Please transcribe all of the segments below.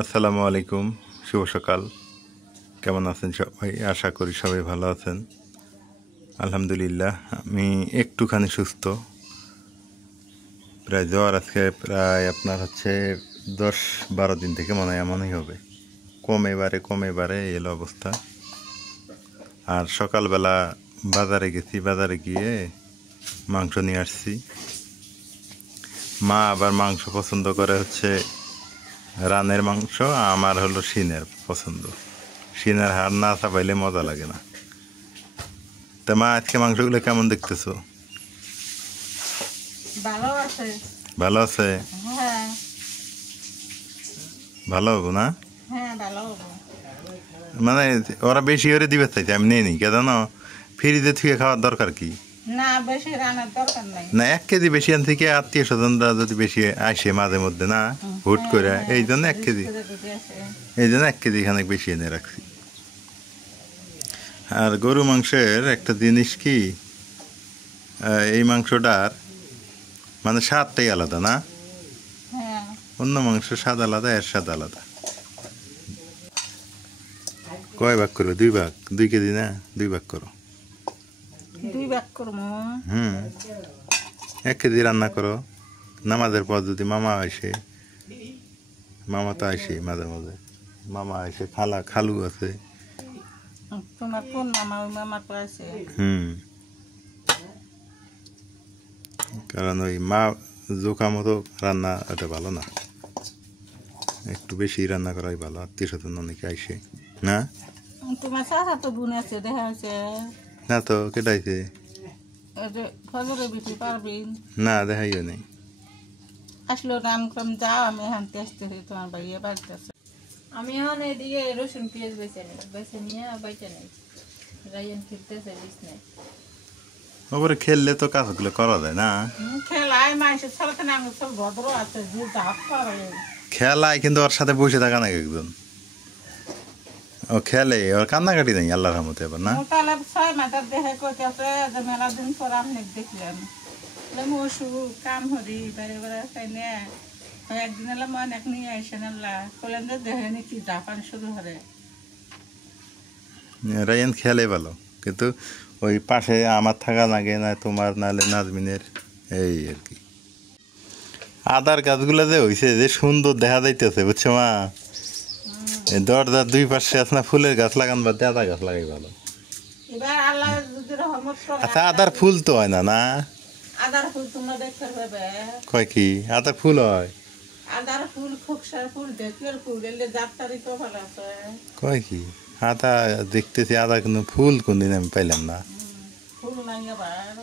আসসালামু আলাইকুম, শুভ সকাল। কেমন আছেন সবাই? আশা করি সবাই ভালো আছেন। আলহামদুলিল্লাহ, আমি একটুখানি সুস্থ। প্রায় জ্বর আজকে প্রায় আপনার 10-12 দিন থেকে মনে হয় এমনই হবে। কমে বারে এলো অবস্থা। আর সকালবেলা বাজারে গেছি, বাজারে গিয়ে মাংস নিয়ে আসছি। মা আবার মাংস পছন্দ করে রানের মাংস, আমার হলো শিনের পছন্দ। শিনের হাড় না চাপাইলে মজা লাগে না। তা মা, আজকে মাংসগুলো কেমন দেখতেছো? ভালো আছে। ভালো আছে? হ্যাঁ ভালো হবো না? হ্যাঁ ভালো হবো। মানে ওরা বেশি করে দিবে চাইছে, আমি নিয়ে নিই কে জানো, ফ্রিজে থুয়ে খাওয়ার দরকার কি? না, বেশি রান্নার দরকার নাই। না, 1 কেজি বেশি আন থেকে আত্মীয় স্বজনরা যদি বেশি আসে মাঝে মধ্যে, না হুট করে, এই জন্য 1 কেজি, এই জন্য 1 কেজি খানিক বেশি এনে রাখছি। আর গরু মাংসের একটা জিনিস কি, এই মাংসটার মানে স্বাদটাই আলাদা, না? হ্যাঁ, অন্য মাংসের স্বাদ আলাদা, এর স্বাদ আলাদা। কয় ভাগ করবে? 2 ভাগ? 2 কেজি না, 2 ভাগ করো। 2 ভাগ করবো। 1 কেজি রান্না করো। নামাজের পর যদি মামা আসে, মামা তো আসে মাঝে মাঝে, মামা আসে, খালু আছে। তোমার কোন মামা? ওই মামার তো আছে। কারণ ওই মা জোখা মতো রান্না এটা ভালো না, একটু বেশি রান্না করাই ভালো। আত্মীয় স্বজন অনেকে আইসে, না? তোমার চাচা তো বোন আছে, দেখা হয়েছে? না তো, কেটাইছে? ফজরে বিটি পারবিন না, দেখাইও নেই। আসলো নামক্রম যাও, আমি এখান আসতে তোমার ভাইয়া বাড়িতে আছে। আমি এখন এদিকে রসুন পেঁয়াজ বেছে নিয়ে বাইটা নেই, রাইয়ান খেলতেছে বিছনায়। ওপরে খেললে তো কাজগুলো করা যায়, না? খেলায় মানুষের ছেলেকে আমি সব ভদ্র আছে, যে ডাক করে খেলায় কিন্তু ওর সাথে বসে থাকা না একজন, ও খেলে, ওর কান্নাকাটি নেই আল্লাহর রহমতে এবার, না? মোটালে 6 মাসের দেখে কইতেছে যে মেলা দিন পর আপনি দেখলেন অসুখ কাম হরি বারে বারে খাইনে একদিন এলাম অনেক নিয়ে আসেন আল্লাহ বললেন যে দেখে নাকি জাপান শুরু হরে। রায়ান খেলে ভালো, কিন্তু ওই পাশে আমার থাকা লাগে না, তোমার নাহলে নাজমিনের, এই আর কি। আদার গাছগুলো যে হয়েছে, যে সুন্দর দেখা যাইতেছে, বুঝছো মা? দরজার 2 পাশে আছে না ফুলের গাছ, লাগান বাদ দিয়ে আদা গাছ লাগাই ভালো। এবার আল্লাহ যদি রহমত করে। আচ্ছা, আদার ফুল তো হয় না, না? আদার ফুল তোমরা দেখতে পাবে। কয় কি আদার ফুল হয়? আদার ফুল, খুকসার ফুল, ঢেকুয়ার ফুল, এলে যাত্রারই তো ভালো আছে। কয় কি আদা দেখতেছি, আদা কিন্তু ফুল কোনদিন আমি পাইলাম না। ফুল নাই আবার।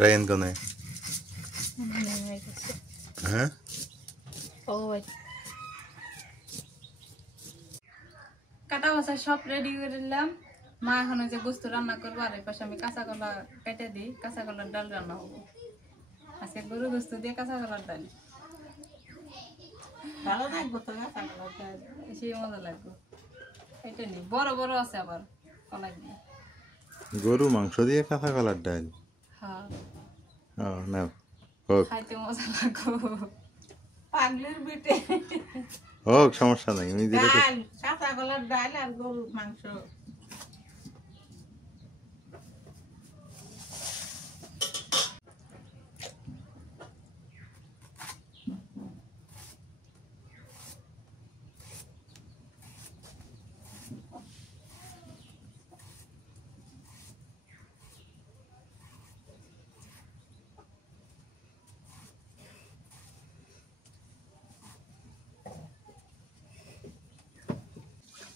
রায়ান কোনে? হ্যাঁ, কাটা বাছা সব রেডি করে দিলাম। মা এখন যে গোস্ত রান্না করবো, আর এই পাশে আমি কাঁচা কলা কেটে দিই, কাঁচা কলার ডাল রান্না হবো। আজকে গরু গোস্ত দিয়ে কাঁচা কলার ডাল, ভালো থাকবো তো গাছা। সেই মজা লাগবে। এটা নি বড় বড় আছে আবার কলা দিয়ে। গরু মাংস দিয়ে কাঁচা কলার ডাল? হ্যাঁ, ও না, হোক খাইতে মজা লাগবে। পাগলির বিটে হোক, সমস্যা নাই, আমি দিলে ডাল, কাঁচা কলার ডাল আর গরুর মাংস।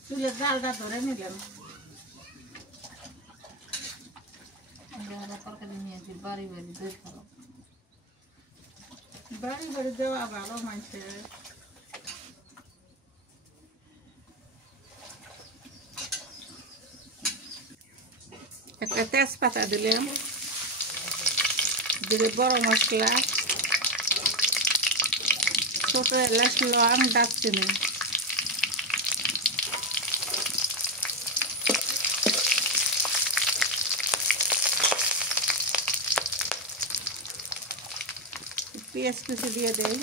চুলের ডালটা ধরে নিলাম। তরকারি নিয়েছি বাড়ি বাড়ি দুই খাবো। বাড়ি বাড়ি দেওয়া ভালো মানুষের। একটা তেজপাতা দিলাম, দিলে বড় মশলা, ছোট এলাচ, লং, দারচিনি। পেঁয়াজ কুচি দিয়ে দেই।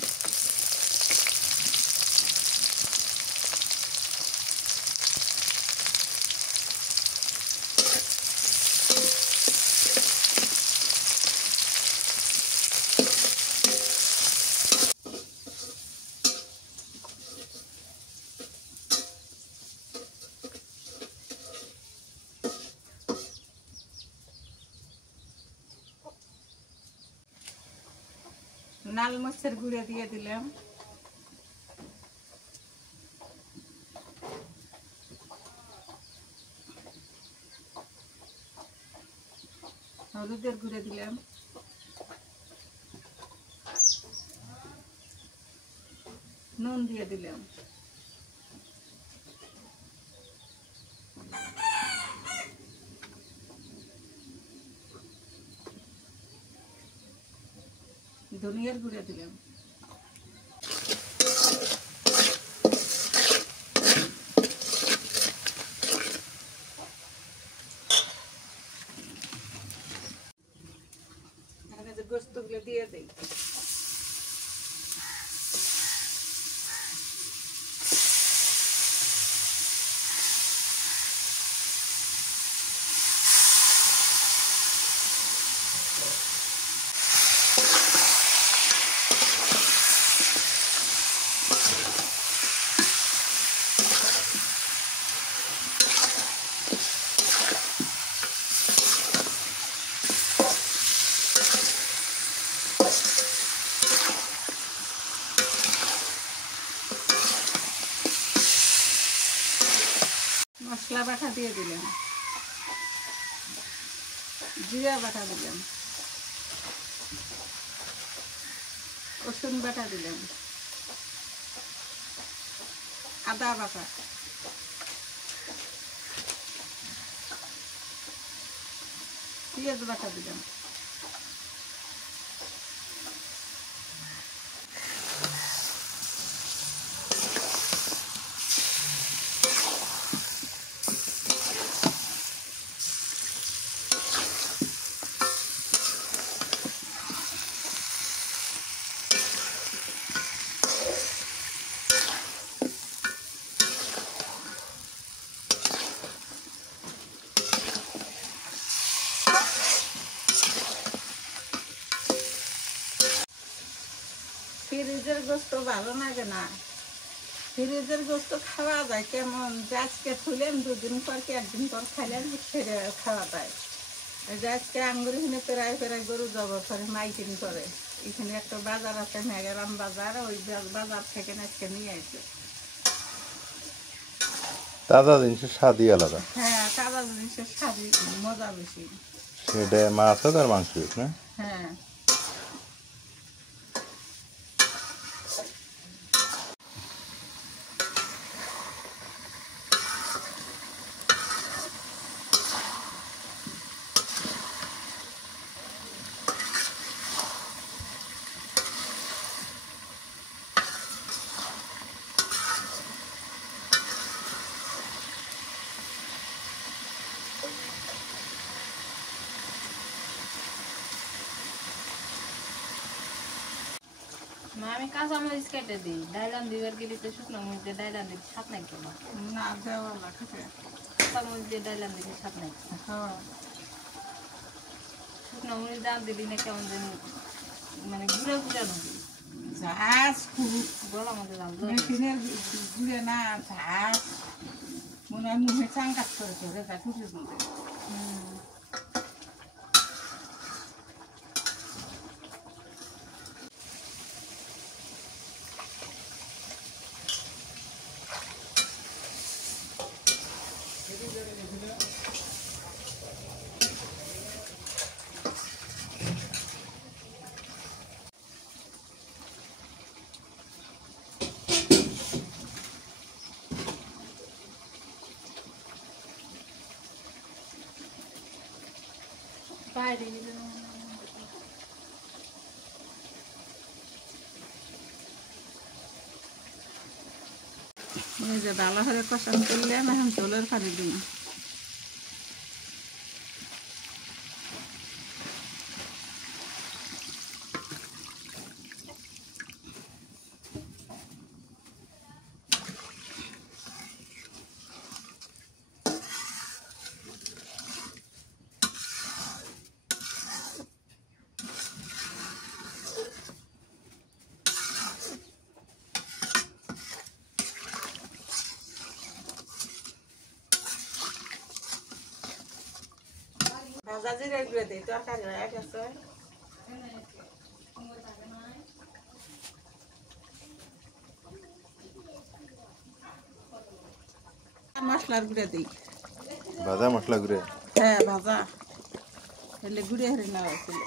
লাল মরিচের গুঁড়া দিয়ে দিলাম। হলুদের গুঁড়া দিলাম। নুন দিয়ে দিলাম। ধনিয়ার গুঁড়া দিলাম। গোস্তগুলো দিয়ে দিই। মশলা বাটা দিয়ে দিলাম, জিরা বাটা দিলাম, রসুন বাটা দিলাম, আদা বাটা, পেঁয়াজ বাটা দিলাম। ফ্রিজের গোস্ত ভালো লাগে না, ফ্রিজের গোস্ত খাওয়া যায় কেমন, আজকে খুলেন দুদিন পর কি একদিন পর খাইলেন সেরে খাওয়া যায়। আজকে আঙ্গুর এখানে পেরায় পেরায় গরু জব করে মাইকিং করে, এখানে একটা বাজার আছে মেঘারাম বাজার, ওই বাজার থেকে আজকে নিয়ে আসে। তাজা জিনিসের স্বাদই আলাদা। হ্যাঁ, তাজা জিনিসের স্বাদই মজা বেশি। সেটা মাছ হোক আর মাংস হোক না। হ্যাঁ, মা আমি কাঁচা মরিচ কেটে দিই, ডাইলাম দিবার গেলে তো শুকনো মরিচ দিয়ে ডাইলাম দিতে স্বাদ নাই কেন? না দেওয়া লাগবে। কাঁচা মরিচ দিয়ে ডাইলাম দিতে স্বাদ নাই। হ্যাঁ, শুকনো মরিচ ডাল দিলি না কেমন যেন মানে ঘুরে ঘুরে নদী ঝাঁস খুব গলা মধ্যে ডাল মেশিনের ঘুরে না, ঝাঁস মনে হয় মুখে চাঙ্গাত করে ধরে তা টুটির মধ্যে। বাইরে এই যে ভালো করে কষান করলে এখন ঝোলের পানি দিন। ভাজা জিরে গুঁড়ো দিই, তরকারি হয়ে গেছে। মশলার গুঁড়ো দিই। ভাজা মশলা ঘুরে হ্যাঁ ভাজা, এলে গুঁড়ো হারে নেওয়া হয়েছিল।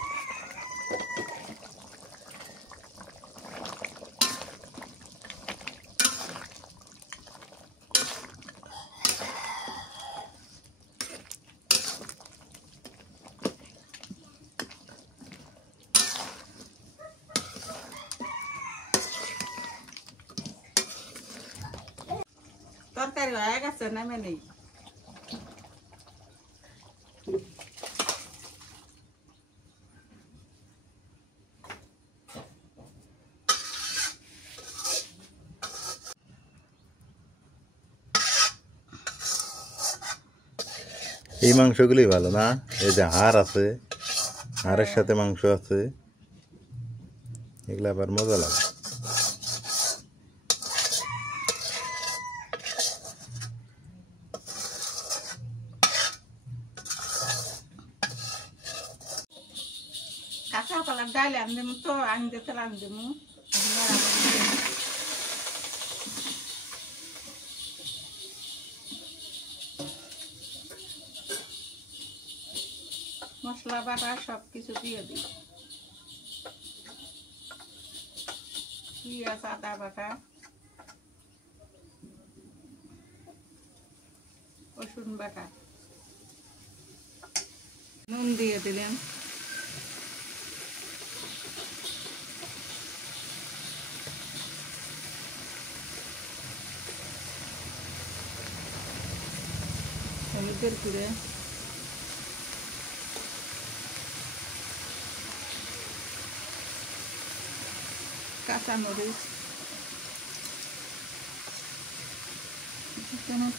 তরকারি হয়ে গেছে, নামে নেই। এই মাংসগুলোই ভালো না? এই যে হাড় আছে, হাড়ের সাথে মাংস আছে, এগুলো আবার মজা লাগে। কাঁচা কলার ডাল আনদিম তো, আনতে তেল আনদিম। মশলা বাটা সব কিছু দিয়ে দিই। পেঁয়াজ আদা বাটা, রসুন বাটা, নুন দিয়ে দিলেন। হলুদের গুঁড়ে, কাঁচামরিচ,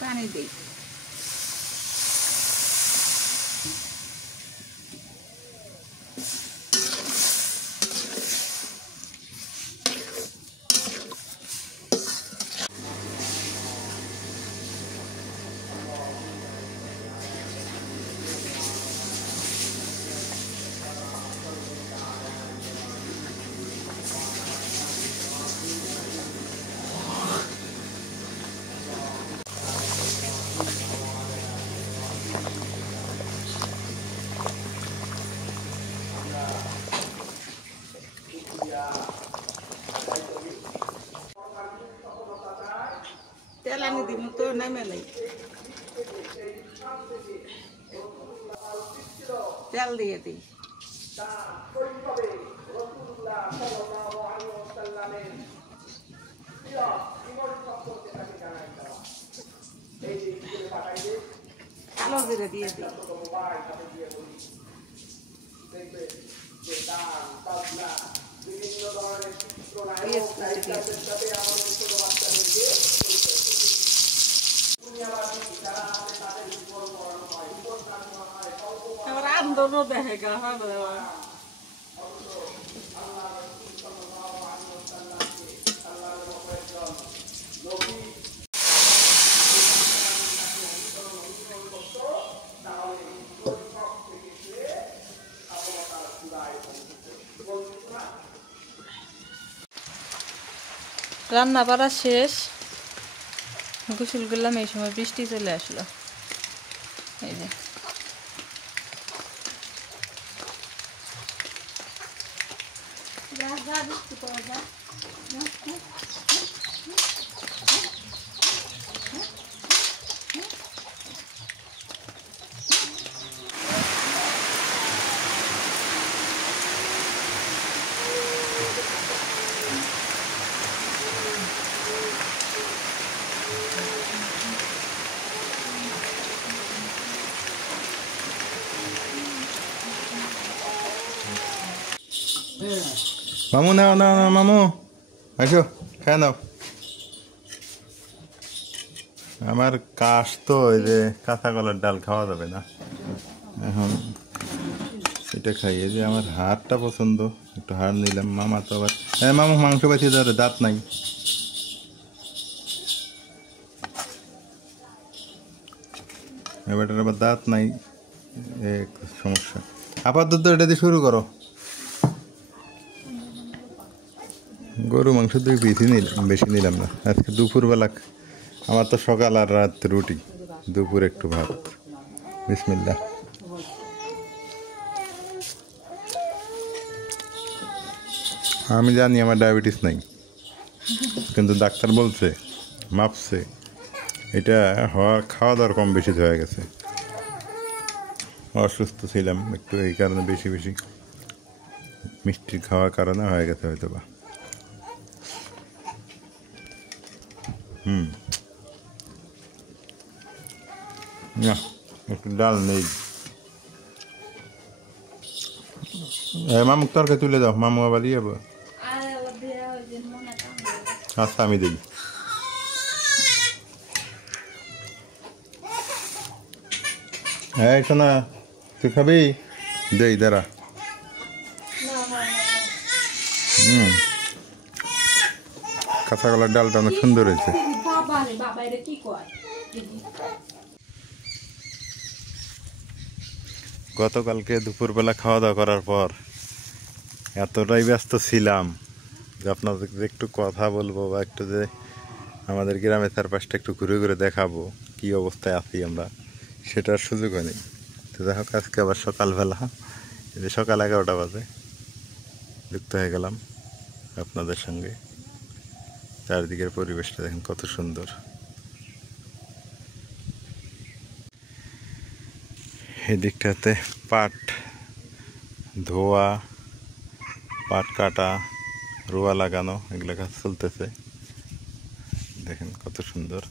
পানি দিই। তেল আনি দিব তো, নামে নেই। তেল দিয়ে দিই। কালো জিরে দিয়ে দিই। পেঁয়াজ কুচি দিয়ে দিই। আবার আন্দোলন দেখে গা হবে। রান্না বাড়া শেষ, গোসল করলাম, এই সময় বৃষ্টি চলে আসলো। এই যে মামু নাও নাও নাও মামু আসো খায় নাও। আমার কাশ তো ওই যে কাঁচা কলার ডাল খাওয়া যাবে না এখন, এটা খাইয়ে যে আমার হাড়টা পছন্দ, একটু হাড় নিলাম। মামা তো আবার হ্যাঁ মামু মাংস বাঁচিয়ে দেওয়ার দাঁত নাই। এবারটার আবার দাঁত নাই, এক সমস্যা। আপাতত এটা দিয়ে শুরু করো। গরু মাংস 2 পিসই নিলাম, বেশি নিলাম না আজকে। দুপুরবেলা আমার তো সকাল আর রাত রুটি, দুপুর একটু ভাত। বিসমিল্লাহ। আমি জানি আমার ডায়াবেটিস নাই, কিন্তু ডাক্তার বলছে মাপছে এটা খাওয়া দাওয়ার কম বেশি হয়ে গেছে। অসুস্থ ছিলাম একটু, এই কারণে বেশি বেশি মিষ্টি খাওয়ার কারণে হয়ে গেছে হয়তো বা। না একটু ডাল নেই। মামুক তরকারি তুলে দাও, মামু আবার যাবো। আচ্ছা আমি দিই। হ্যাঁ শোনা, তুই খাবি? দেই দাঁড়া। কাঁচা কলার ডালটা অনেক সুন্দর হয়েছে। গতকালকে দুপুরবেলা খাওয়া দাওয়া করার পর এতটাই ব্যস্ত ছিলাম যে আপনাদের একটু কথা বলবো বা একটু যে আমাদের গ্রামের চারপাশটা একটু ঘুরে ঘুরে দেখাবো কি অবস্থায় আছি আমরা, সেটার সুযোগ হয়নি। তো যাই হোক আজকে আবার সকালবেলা, এই যে সকাল 11টা বাজে যুক্ত হয়ে গেলাম আপনাদের সঙ্গে। চারদিকের পরিবেশটা দেখেন কত সুন্দর। এদিকটাতে পাট ধোয়া, পাট কাটা, রোয়া লাগানো, এগুলো কাজ চলতেছে। দেখেন কত সুন্দর।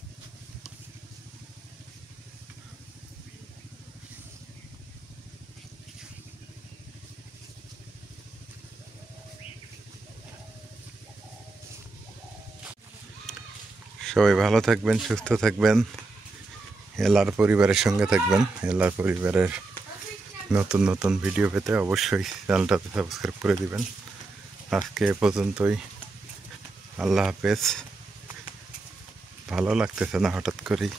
সবাই ভালো থাকবেন, সুস্থ থাকবেন, এলার পরিবারের সঙ্গে থাকবেন। এলার পরিবারের নতুন নতুন ভিডিও পেতে অবশ্যই চ্যানেলটাতে সাবস্ক্রাইব করে দিবেন। আজকে এ পর্যন্তই, আল্লাহ হাফেজ। ভালো লাগতেছে না হঠাৎ করেই।